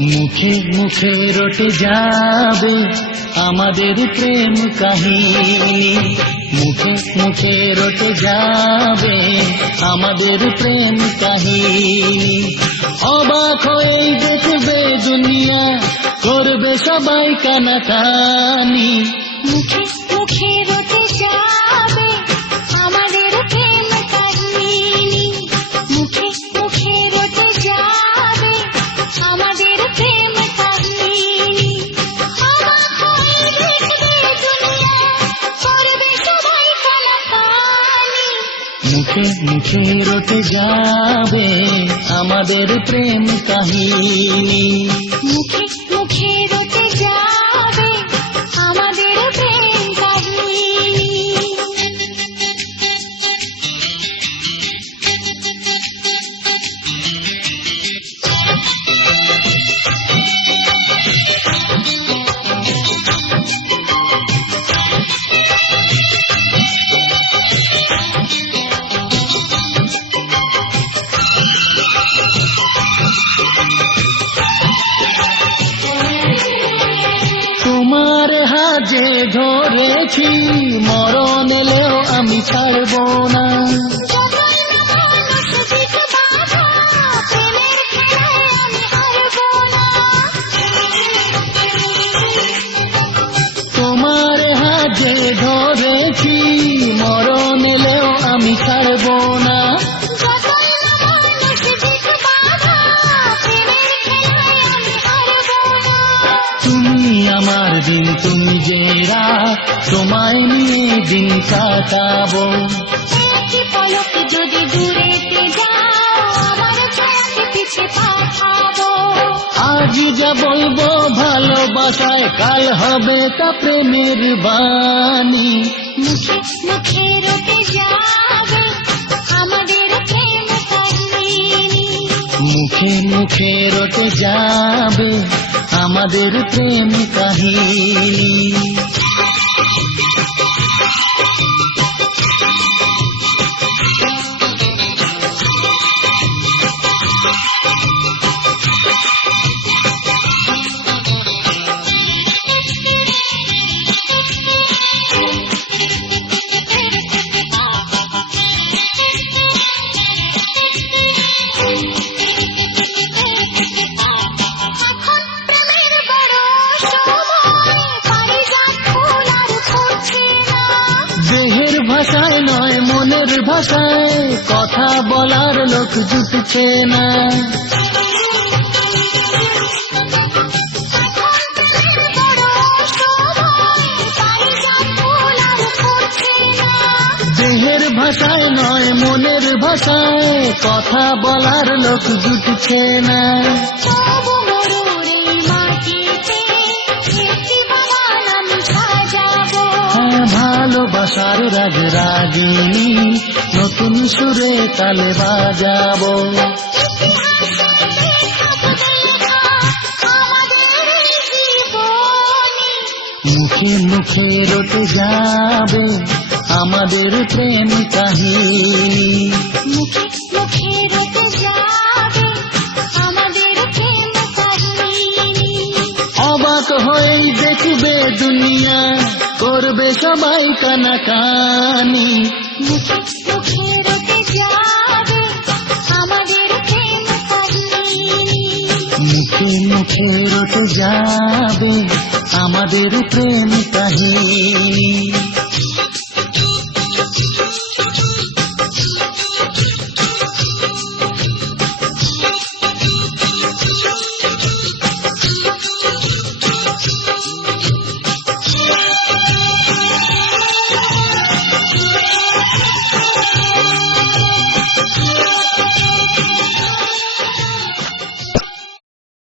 মুখে মুখে রটে যাবে আমাদের প্রেম কাহিনী, মুখে মুখে রটে যাবে আমাদের প্রেম কাহিনী। অবাক হয়ে দেখবে দুনিয়া, করবে সবাই কানাকানি। মুখে মুখে রটে যাবে আমাদের প্রেম কাহিনী, মুখে মুখে রটে যাবে আমাদের প্রেম কাহিনী। অবাক হয়ে দেখবে দুনিয়া, করবে সবাই কানাকানি। মুখে মুখে রটে যাবে আমাদের প্রেম কাহিনী, মুখে মুখে রটে যাবে আমাদের প্রেম কাহিনী। তোমার হাতে ধরেছি, মরণ এলেও আমি ছাড়ব না। তোমার হাতে ধরেছি, মরণ এলেও আমি ছাড়ব না। তুমি আমার দিন, তুমি যে রাত, তোমায় নিয়ে দিন কাটাবো। যদি দূরেতে যাও, আমার ছায়াকে পিছে পাঠাবো। আজ যা বলবো ভালোবাসায়, কাল হবে তা প্রেমের বাণী। মুখে মুখে রটে যাবে আমাদের প্রেম কাহিনী, মুখে মুখে রটে যাবে আমাদের প্রেম কাহিনী। দেহের ভাষায় নয় মনের ভাষায়, কথা বলার লোক জুটছে না। দেহের ভাষায় নয় মনের ভাষায়, কথা বলার লোক জুটছে না। ভালোবাসার রাগ রাগিনী, নতুন সুরে তালে বাজাবো। মুখে মুখে রটে যাবে আমাদের প্রেম কাহিনী, মুখে মুখে রটে যাবে আমাদের প্রেম কাহিনী। অবাক হয়ে দেখবে দুনিয়া, করবে সবাই কানাকানি। মুখে মুখে রটে যাবে আমাদের প্রেম কাহিনী, মুখে মুখে রটে যাবে আমাদের প্রেম কাহিনী।